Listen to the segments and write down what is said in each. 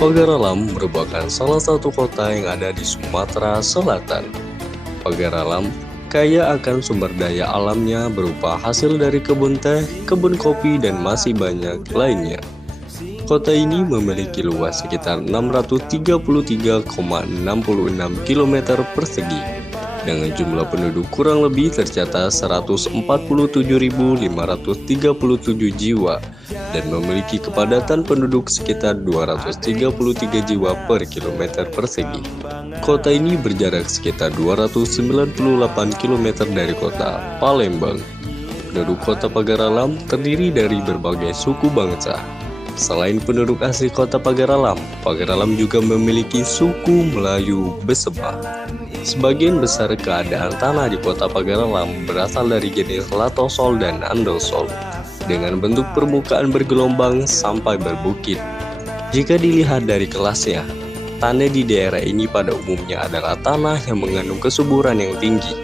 Pagaralam merupakan salah satu kota yang ada di Sumatera Selatan. Pagaralam kaya akan sumber daya alamnya berupa hasil dari kebun teh, kebun kopi, dan masih banyak lainnya. Kota ini memiliki luas sekitar 633,66 km persegi, dengan jumlah penduduk kurang lebih tercatat 147.537 jiwa dan memiliki kepadatan penduduk sekitar 233 jiwa per kilometer persegi. Kota ini berjarak sekitar 298 km dari kota Palembang. Penduduk kota Pagaralam terdiri dari berbagai suku bangsa. Selain penduduk asli kota Pagaralam, Pagaralam juga memiliki suku Melayu Besema. Sebagian besar keadaan tanah di kota Pagaralam berasal dari jenis latosol dan andosol, dengan bentuk permukaan bergelombang sampai berbukit. Jika dilihat dari kelasnya, tanah di daerah ini pada umumnya adalah tanah yang mengandung kesuburan yang tinggi.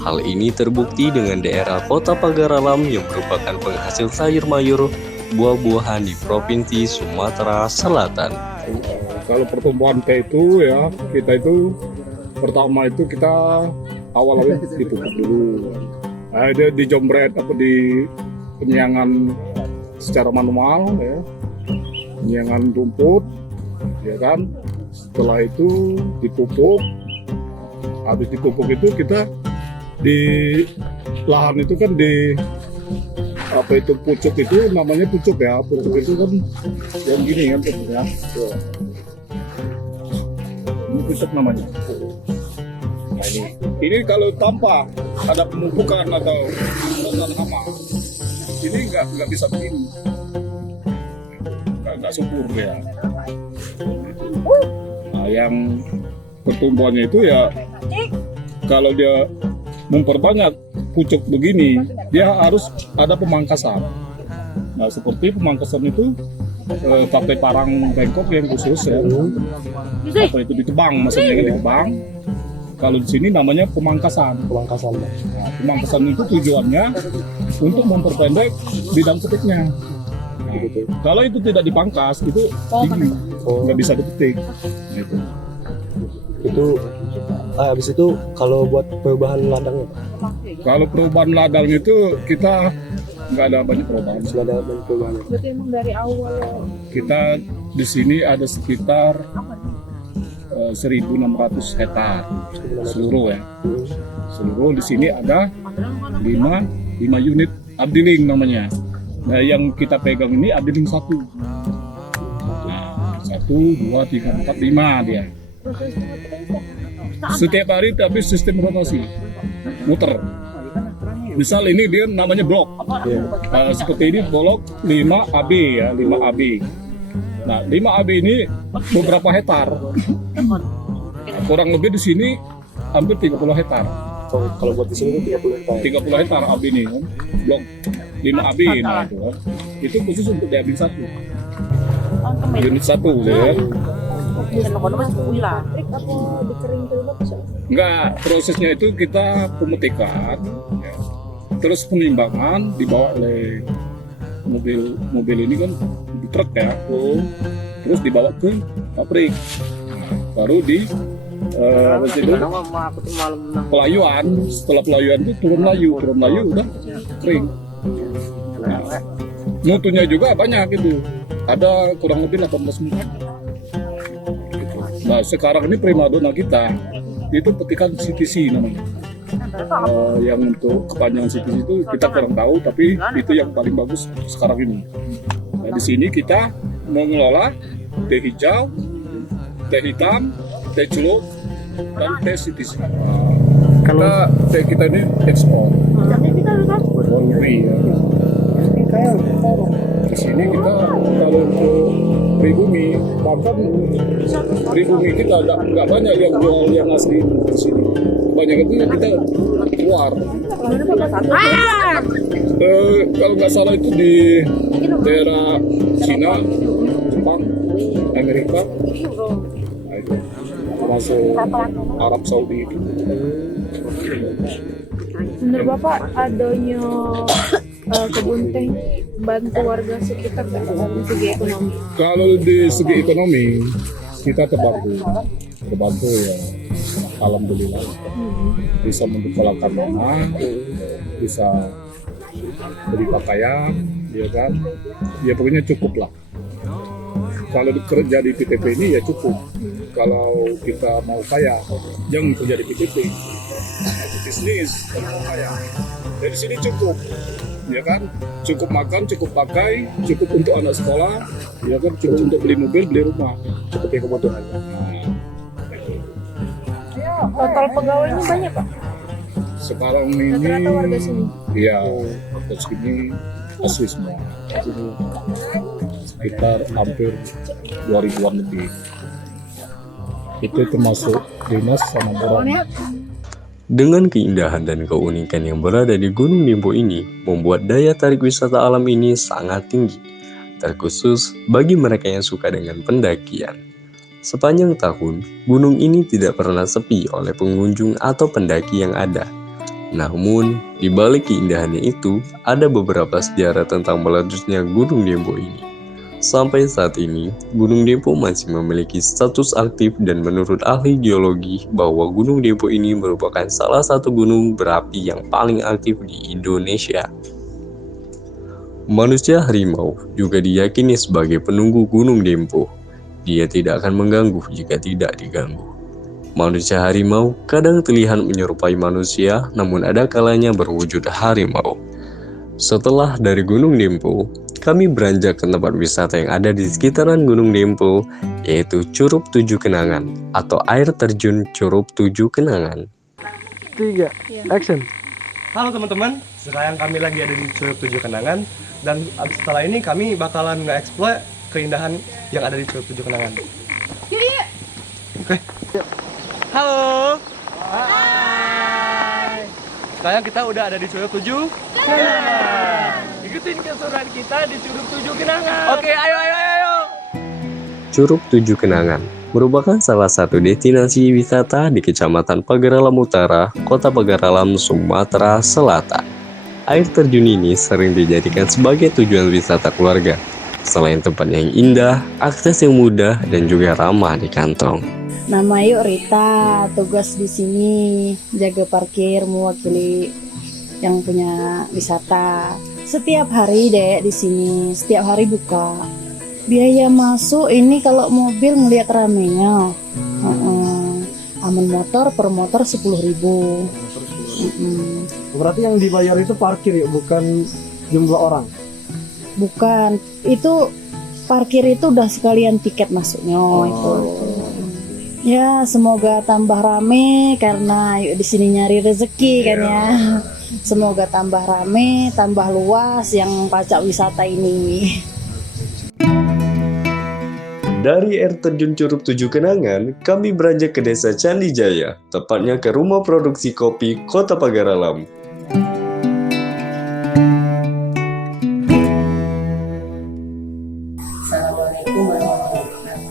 Hal ini terbukti dengan daerah kota Pagaralam yang merupakan penghasil sayur mayur, buah-buahan di Provinsi Sumatera Selatan. Kalau pertumbuhan teh itu ya, kita itu pertama itu kita awalnya dipupuk dulu. Dia dijombret atau di penyiangan secara manual ya. Penyiangan rumput ya kan. Setelah itu dipupuk. Habis dipupuk itu kita di lahan itu kan di apa itu pucuk itu namanya pucuk ya. Pucuk itu kan yang gini kan pucuknya. Ini pucuk namanya. Nah, ini kalau tanpa ada penumpukan atau tanam hama, ini nggak bisa begini, nggak subur ya. Nah, yang pertumbuhannya itu ya kalau dia memperbanyak pucuk begini, dia harus ada pemangkasan. Nah, seperti pemangkasan itu pakai parang bengkok yang khusus ya. Apa itu ditebang, maksudnya kan ditebang. Kalau di sini namanya pemangkasan. Nah, pemangkasan itu tujuannya untuk memperpendek bidang petiknya. Nah, gitu. Kalau itu tidak dipangkas, itu tinggi, nggak bisa dipetik. Gitu. Itu habis itu kalau buat perubahan ladangnya? Kalau perubahan ladang itu kita nggak ada banyak perubahan. Sudah ada banyak perubahan. Berarti emang dari awal Kita di sini ada sekitar 1.600 hektar seluruh ya. Seluruh di sini ada 5 unit abdiling namanya. Nah, yang kita pegang ini abdiling 1. Nah, 1, 2, 3, 4, 5 dia. Setiap hari tapi sistem rotasi, muter. Misal ini dia namanya blok. Seperti ini blok 5 AB ya, 5 AB. Nah, 5 AB ini beberapa hektar. Kurang lebih di sini hampir 30 hektar. Kalau buat di sini 30 hektar. 30 hektar AB ini kan. Blok 5 AB nah itu kan. Itu khusus untuk diambil 1. Unit 1 ya. Enggak, prosesnya itu kita pemetikan ya. Terus penimbangan dibawa oleh mobil ini kan di truk ya, terus dibawa ke pabrik. Nah, baru di pelayuan. Setelah pelayuan itu turun layu udah kering. Nah, mutunya juga banyak itu, ada kurang lebih 18 mutu. Nah, sekarang ini primadona kita itu petikan CTC namanya. Yang untuk kepanjangan CTC itu kita kurang tahu, tapi itu yang paling bagus sekarang ini. Nah, di sini kita mengelola teh hijau, teh hitam, teh celup, dan teh CTC. Kalau teh kita ini ekspor. Polri ya. Di sini kita kalau untuk pribumi, bahkan pribumi kita nggak banyak yang jual yang asli di sini. Kebanyakan itu kita keluar. Kalau nggak salah itu di daerah Cina, Jepang, Amerika, nah itu masuk Arab Saudi. Menurut Bapak adanya kebun teh bantu warga sekitar nggak dari segi ekonomi? Kalau di segi ekonomi kita terbantu ya, alhamdulillah bisa menyekolahkan anak, bisa beli pakaian, ya kan, ya pokoknya cukup lah. Kalau kerja di PTP ini ya cukup. Kalau kita mau kaya, jangan kerja di PTP. Bisnis, kalau mau kaya. Dari sini cukup, ya kan? Cukup makan, cukup pakai, cukup untuk anak sekolah, ya kan? Cukup untuk beli mobil, beli rumah, cukup ya kebutuhannya. Total pegawainya banyak Pak? Sekarang ini, Rata-rata warga sini? iya, warga sini asli semua. Sekitar hampir 2000-an lebih. Itu termasuk dinas sama orang. Dengan keindahan dan keunikan yang berada di Gunung Dempo ini, membuat daya tarik wisata alam ini sangat tinggi, terkhusus bagi mereka yang suka dengan pendakian. Sepanjang tahun, gunung ini tidak pernah sepi oleh pengunjung atau pendaki yang ada. Namun, di balik keindahannya itu, ada beberapa sejarah tentang meledusnya Gunung Dempo ini. Sampai saat ini, Gunung Dempo masih memiliki status aktif dan menurut ahli geologi bahwa Gunung Dempo ini merupakan salah satu gunung berapi yang paling aktif di Indonesia. Manusia harimau juga diyakini sebagai penunggu Gunung Dempo. Dia tidak akan mengganggu jika tidak diganggu. Manusia harimau kadang terlihat menyerupai manusia, namun ada kalanya berwujud harimau. Setelah dari Gunung Dempo, kami beranjak ke tempat wisata yang ada di sekitaran Gunung Dempo, yaitu Curug Tujuh Kenangan atau air terjun Curug Tujuh Kenangan. 3, action. Halo teman-teman, sekarang kami lagi ada di Curug Tujuh Kenangan dan setelah ini kami bakalan nge-explore keindahan yang ada di Curug Tujuh Kenangan. Oke. Halo. Hai. Sekarang kita udah ada di Curug Tujuh Kenangan. Ikutin keseruan kita di Curug Tujuh Kenangan. Oke, ayo. Curug Tujuh Kenangan merupakan salah satu destinasi wisata di Kecamatan Pagaralam Utara, Kota Pagaralam, Sumatera Selatan. Air terjun ini sering dijadikan sebagai tujuan wisata keluarga. Selain tempat yang indah, akses yang mudah, dan juga ramah di kantong. Nama yuk Rita, tugas di sini jaga parkir mewakili yang punya wisata. Setiap hari dek di sini, setiap hari buka. Biaya masuk ini kalau mobil ngelihat ramenya, aman motor per motor 10.000. Berarti yang dibayar itu parkir ya, bukan jumlah orang? Bukan, itu parkir itu udah sekalian tiket masuknya itu. Ya semoga tambah rame karena yuk di sini nyari rezeki kan ya. Semoga tambah rame, tambah luas yang pajak wisata ini. Dari air terjun Curug Tujuh Kenangan, kami beranjak ke Desa Candi Jaya, tepatnya ke rumah produksi kopi Kota Pagaralam. Assalamualaikum warahmatullahi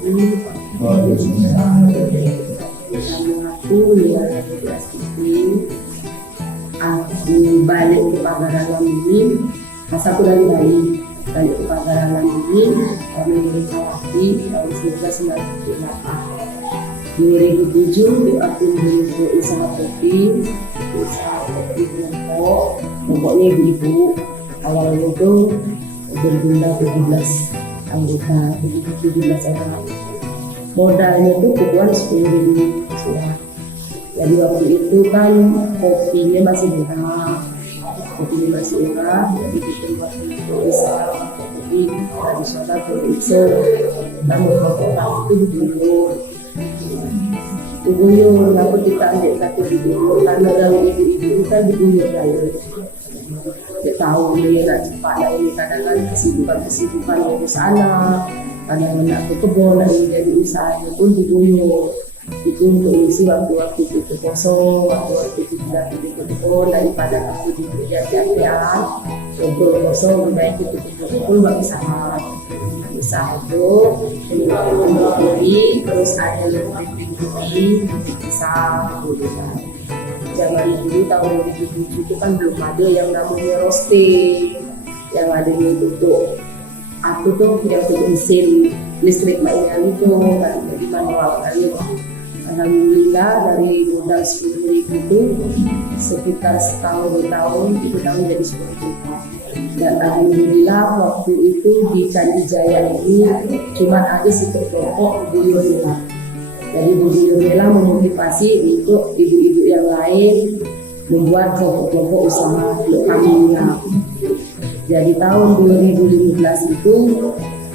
wabarakatuh. Aku Lia aku balik ke Pagaralam ini, masa aku dari bayi balik ke Pagaralam ini, kami berkawati tahun 1998. 2007 aku membentuk usaha kopi kelompok, kelompoknya ibu-ibu. Awalnya itu berjumlah 17 anggota, 17 orang. Modalnya itu kubuan 10.000 sudah. Jadi waktu itu kan kopinya masih murah, jadi kita buat usaha kopi tradisional produksi. Namun kalau itu diguyur, kenapa kita ambil satu diguyur? Karena kalau ibu-ibu kan diguyur aja. Kita tahu dia nak cepat lah ini, kadang-kadang kesibukan ngurus anak, kadang nak ke kebun, jadi usahanya pun diguyur. Itu untuk isi waktu-waktu itu kosong, waktu-waktu itu tidak pergi ke kebun, daripada aku di kerja-kerjaan, untuk kosong, baik itu kebun, buat usaha. Usaha itu, beli, terus ada lebih pisang, zaman dulu tahun 2007 itu kan belum ada yang namanya roasting. yang ada untuk aku tuh yang untuk mesin listrik mainan itu kan, jadi manual kali. Alhamdulillah dari modal 10.000 itu sekitar setahun 2 tahun itu kami jadi 10 juta. Dan alhamdulillah waktu itu di Candi Jaya ini cuma ada satu kelompok Bu Yonila. Jadi Bu Yonila memotivasi untuk ibu-ibu yang lain membuat kelompok-kelompok usaha untuk kami. Jadi tahun 2015 itu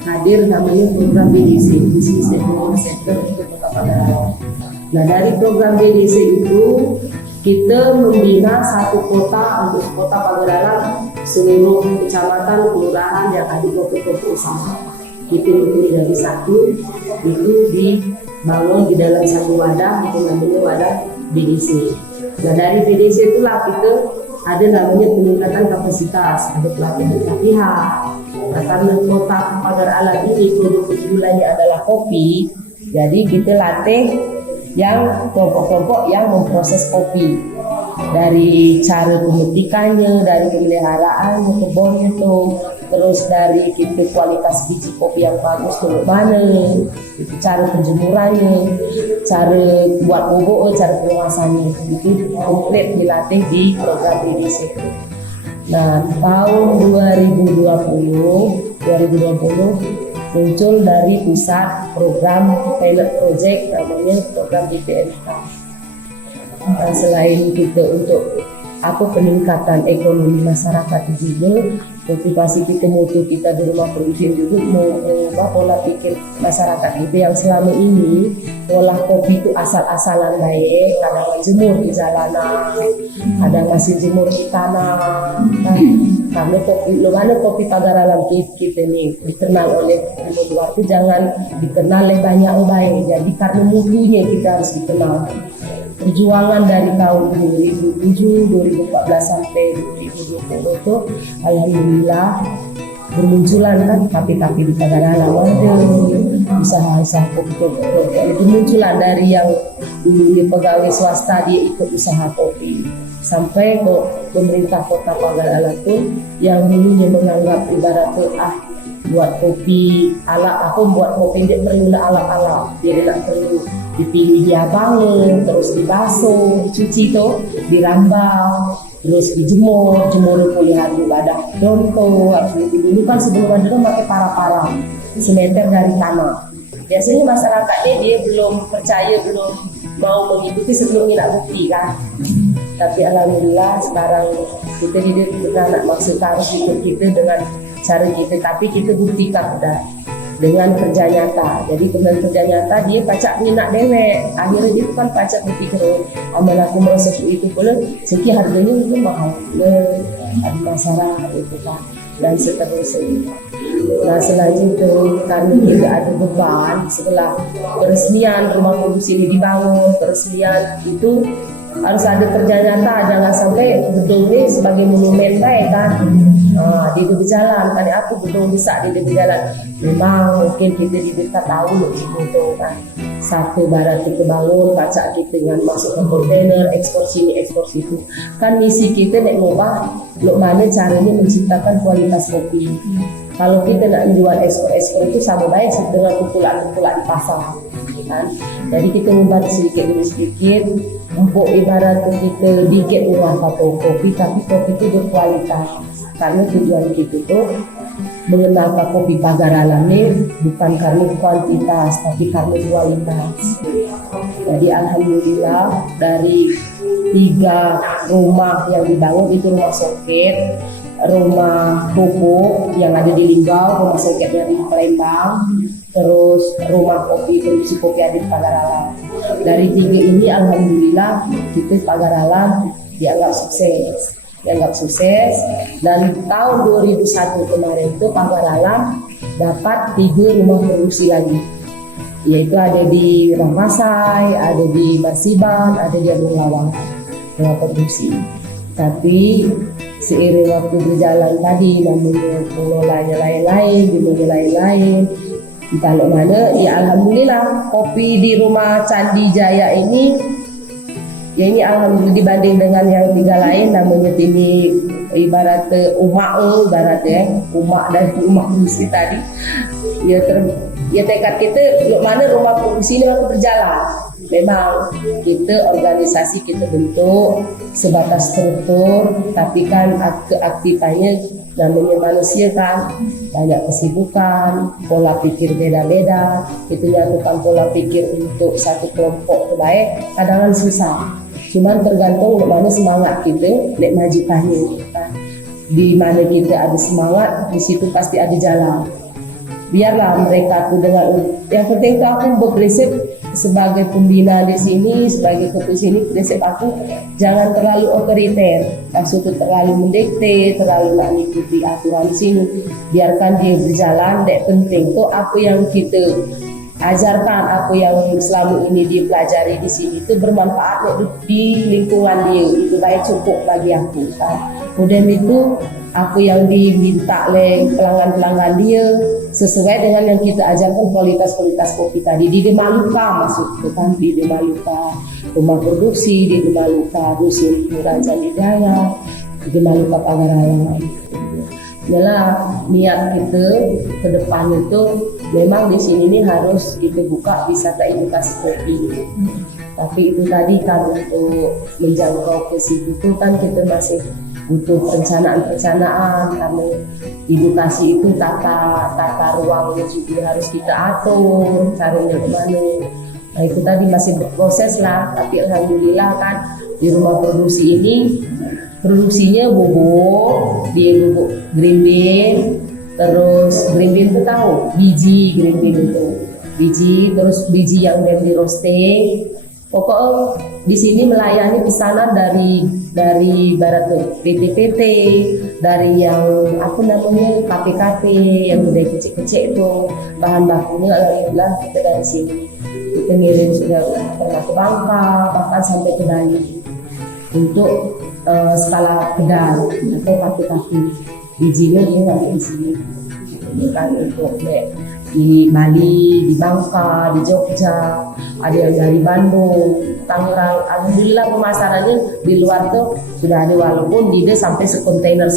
hadir namanya program BDC, Business Development Center untuk Kota Pagaralam. Nah dari program BDC itu kita membina satu kota untuk Kota Pagaralam, seluruh kecamatan, kelurahan yang ada kelompok-kelompok usaha. Kita pilih dari satu, itu dibangun di dalam satu wadah, itu namanya wadah BDC. Nah dari BDC itulah kita ada namanya peningkatan kapasitas, ada pelatihan. Nah, karena Kota Pagaralam ini produk unggulannya adalah kopi, jadi kita latih yang kelompok-kelompok yang memproses kopi, dari cara pemetikannya, dari pemeliharaannya, kebunnya itu, terus dari kita kualitas biji kopi yang bagus itu mana, itu cara penjemurannya, cara buat bubuk, cara penguasannya, itu komplit dilatih di program BDC. Nah, tahun 2020 muncul dari pusat program pilot project namanya program BPNK. Nah, selain kita untuk peningkatan ekonomi masyarakat juga, motivasi kita, mutu kita di rumah produksi juga mau mengubah pola pikir masyarakat kita yang selama ini olah kopi itu asal-asalan baik, kadang jemur di jalanan, kadang masih jemur di tanah. Nah, karena kopi Pagaralam kita nih dikenal oleh luar itu jangan dikenal oleh banyak orang baik. Jadi karena mutunya kita harus dikenal. Perjuangan dari tahun 2007, 2014 sampai 2020 itu alhamdulillah bermunculan kan kafe-kafe di Pagaralam, ada usaha-usaha kopi. Bermunculan dari yang dulunya pegawai swasta dia ikut usaha kopi, sampai ke pemerintah Kota Pagaralam pun yang dulunya menganggap ibaratnya buat kopi ala aku buat kopi dia perlu ala-ala, dia tidak perlu dipilih dia bangun, terus dibasuh, dicuci tuh, dirambang, terus dijemur pilihan ibadah donto. Dulu kan sebelum ada pakai para semeter dari tanah. Biasanya masyarakatnya dia belum percaya, belum mau mengikuti sebelum tidak bukti kan. Tapi alhamdulillah sekarang kita hidup dengan maksud harus ikut kita dengan cara kita, tapi kita buktikan udah dengan kerja nyata. Jadi dengan kerja nyata dia pacak minat dewek, akhirnya dia kan pacak berpikir amal aku merasa itu pula seki harganya itu mahal ada masalah itu kan, dan seterusnya. Nah selanjutnya kami tidak ada beban setelah peresmian rumah produksi ini dibangun, peresmian itu harus ada kerja nyata, jangan sampai gedung ini sebagai monumen baik kan. Di tepi jalan, kan aku gedung bisa di tepi jalan. Memang mungkin kita di dekat tahu loh itu kan. Satu barat kita bangun, pacak kita dengan masuk ke kontainer, ekspor sini, ekspor situ. Kan misi kita nak ngubah, lo mana caranya menciptakan kualitas kopi. Kalau kita nak menjual ekspor itu sama baik dengan pukulan-pukulan di pasar. Kan? Jadi kita membantu sedikit demi sedikit. Untuk ibarat kita dikit rumah satu kopi, tapi kopi itu berkualitas. Karena tujuan kita itu mengenalkan kopi Pagaralam ini bukan karena kuantitas, tapi karena kualitas. Jadi alhamdulillah dari 3 rumah yang dibangun itu rumah soket, rumah pupuk yang ada di Linggau, rumah soket yang di Palembang, terus rumah kopi, produksi kopi ada di Pagaralam. Dari 3 ini alhamdulillah kita Pagaralam dianggap sukses, dan tahun 2001 kemarin itu Pagaralam dapat 3 rumah produksi lagi, yaitu ada di Ramasai, ada di Marsiban, ada di Agung Lawang rumah produksi. Tapi seiring waktu berjalan tadi namanya pengelolanya lain-lain, kalau mana ya alhamdulillah kopi di rumah Candi Jaya ini ya ini alhamdulillah dibanding dengan yang 3 lain namanya ini ibarat umak dari umak produksi tadi ya tekad kita yuk mana rumah produksi ini maka berjalan. Memang kita organisasi kita bentuk sebatas struktur, tapi kan keaktifannya namanya manusia kan banyak kesibukan, pola pikir beda-beda. Kita nyatukan pola pikir untuk satu kelompok terbaik kadang-kadang susah. Cuman tergantung mana semangat kita nek majukannya. Di mana kita ada semangat, di situ pasti ada jalan. Biarlah mereka tuh dengan yang penting tuh aku berprinsip sebagai pembina di sini, sebagai ketua sini, prinsip aku jangan terlalu otoriter, maksudnya terlalu mendikte, terlalu nak mengikuti aturan sini. Biarkan dia berjalan. Dek penting tuh apa yang kita ajarkan, apa yang selama ini dia pelajari di sini itu bermanfaat di lingkungan dia, itu baik cukup bagi aku kan. Kemudian itu apa yang diminta oleh pelanggan-pelanggan dia sesuai dengan yang kita ajarkan kualitas-kualitas kopi tadi. Di Demaluka maksudnya kan, di Demaluka rumah produksi, di Demaluka dusun Raja Hidayat, di Demaluka Pagarayan. Inilah niat kita ke depan itu memang di sini nih harus kita buka wisata edukasi kopi. Tapi itu tadi kan untuk menjangkau ke situ kan kita masih butuh perencanaan karena edukasi itu tata ruangnya juga harus kita atur caranya kemana. Nah itu tadi masih berproses lah, tapi alhamdulillah kan di rumah produksi ini produksinya bubuk, dia bubuk green bean, terus green bean itu tahu biji green bean itu biji, terus biji yang di roasting. Pokoknya di sini melayani pesanan dari barat PT-PT, dari yang apa namanya KP-KP yang udah kecil-kecil itu bahan bakunya alhamdulillah kita dari sini. Kita ngirim sudah pernah ke Bangka, bahkan sampai ke Bali untuk skala kedai atau KP-KP. Bijinya dia nggak di sini, kan untuk di Bali, di Bangka, di Jogja, ada yang dari Bandung, Tangerang. Alhamdulillah pemasarannya di luar tuh sudah ada, walaupun dia sampai sekontainer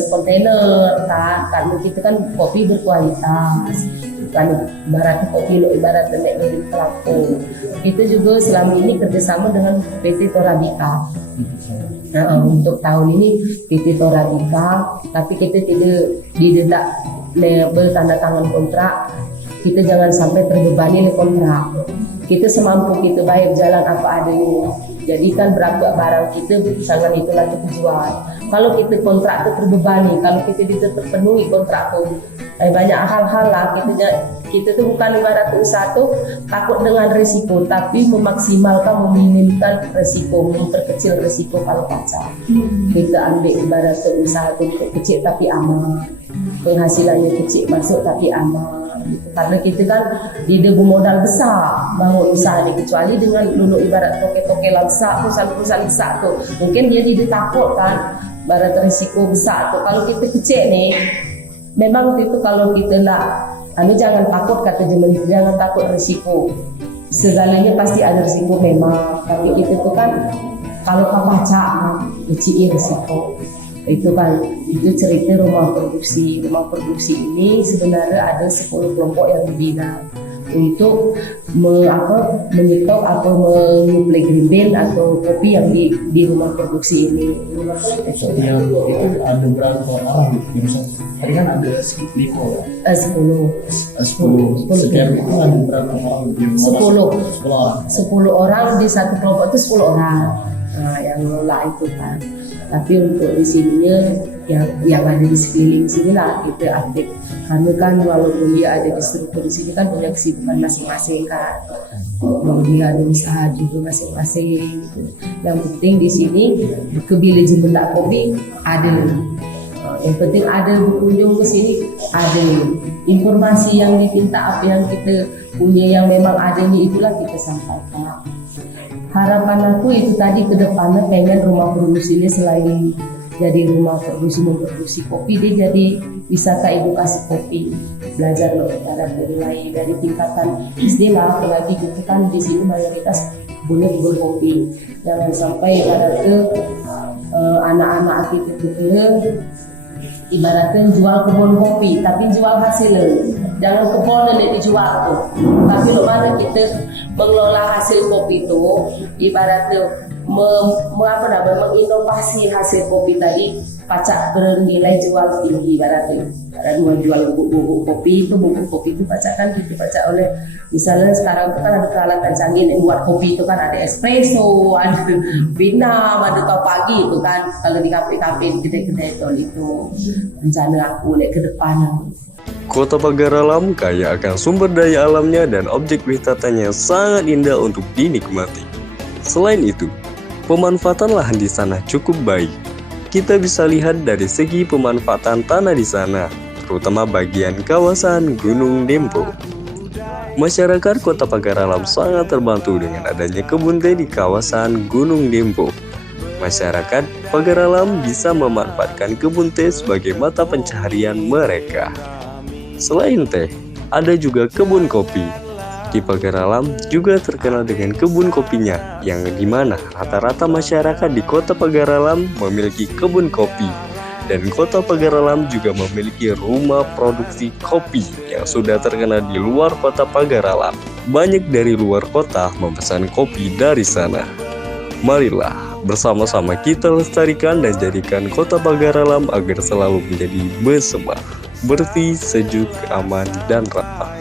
kan, karena kita kan kopi berkualitas, bukan ibarat kopi lo ibarat nek dari pelaku. Kita juga selama ini kerjasama dengan PT Torabika. Nah, untuk tahun ini PT Torabika, tapi kita tidak bertanda tangan kontrak. Kita jangan sampai terbebani oleh kontrak. Kita semampu kita bayar jalan apa adanya. Jadi kan berapa barang kita sangat itulah kita jual. Kalau kita kontrak itu terbebani, kalau kita tidak terpenuhi kontrak itu, banyak hal-hal lah. Kita tuh bukan ibarat usaha tuh takut dengan risiko, tapi memaksimalkan, meminimkan risiko, memperkecil risiko kalau kaca. Kita ambil ibarat usaha itu kecil tapi aman, penghasilannya kecil masuk tapi aman. Karena kita kan tidak modal besar bangun usaha ini, kecuali dengan dulu ibarat toke-toke besar, perusahaan-perusahaan besar tuh mungkin dia tidak takut kan ibarat risiko besar tuh. Kalau kita kecil nih memang itu kalau kita nak jangan takut, kata Jemen, jangan takut risiko, segalanya pasti ada risiko memang, tapi kita tuh kan kalau baca kecil risiko. Itu kan, itu cerita rumah produksi. Rumah produksi ini sebenarnya ada 10 kelompok yang dibina untuk menyetok atau menyuplai green bean atau kopi yang di rumah produksi ini. Itu ada berapa orang gitu? Tadi kan ada 10. 10. Setiap itu ada berapa orang? 10 orang di satu kelompok itu 10 orang. Nah, yang ngelola itu kan. Tapi untuk di sininya yang ada di sekeliling sini lah kita aktif. Karena kan walaupun dia ada di struktur di sini kan punya kesibukan masing-masing kan. Dia ada usaha juga masing-masing. Yang penting di sini kebila Jemendak Kopi ada. Yang penting ada berkunjung ke sini, ada informasi yang diminta, apa yang kita punya yang memang adanya itulah kita sampaikan. Harapan aku itu tadi ke depannya pengen rumah produksi ini selain jadi rumah produksi memproduksi kopi, dia jadi wisata edukasi kopi, belajar mulai dari tingkatan SD lah, apalagi gitu kan di sini mayoritas boleh berkopi. Jangan sampai pada ke anak-anak kita ibaratnya jual kebun kopi tapi jual hasilnya, jangan kebun yang dijual tuh, tapi lo mana kita mengelola hasil kopi itu ibaratnya menginovasi hasil kopi tadi pacak bernilai jual tinggi ibaratnya. Dan mau jual bubuk kopi itu pacak kan gitu, pacak oleh misalnya sekarang itu kan ada peralatan canggih yang buat kopi itu kan ada espresso, ada pinam, ada tau pagi itu kan kalau di kafe-kafe kedai-kedai itu rencana aku ke depan. Kota Pagar Alam kaya akan sumber daya alamnya dan objek wisatanya sangat indah untuk dinikmati. Selain itu, pemanfaatan lahan di sana cukup baik. Kita bisa lihat dari segi pemanfaatan tanah di sana, terutama bagian kawasan Gunung Dempo. Masyarakat Kota Pagar Alam sangat terbantu dengan adanya kebun teh di kawasan Gunung Dempo. Masyarakat Pagar Alam bisa memanfaatkan kebun teh sebagai mata pencaharian mereka. Selain teh, ada juga kebun kopi. Di Pagar Alam juga terkenal dengan kebun kopinya, yang dimana rata-rata masyarakat di Kota Pagar Alam memiliki kebun kopi. Dan Kota Pagar Alam juga memiliki rumah produksi kopi yang sudah terkenal di luar Kota Pagar Alam. Banyak dari luar kota memesan kopi dari sana. Marilah bersama-sama kita lestarikan dan jadikan Kota Pagar Alam agar selalu menjadi bersama, bersih, sejuk, aman, dan ramah.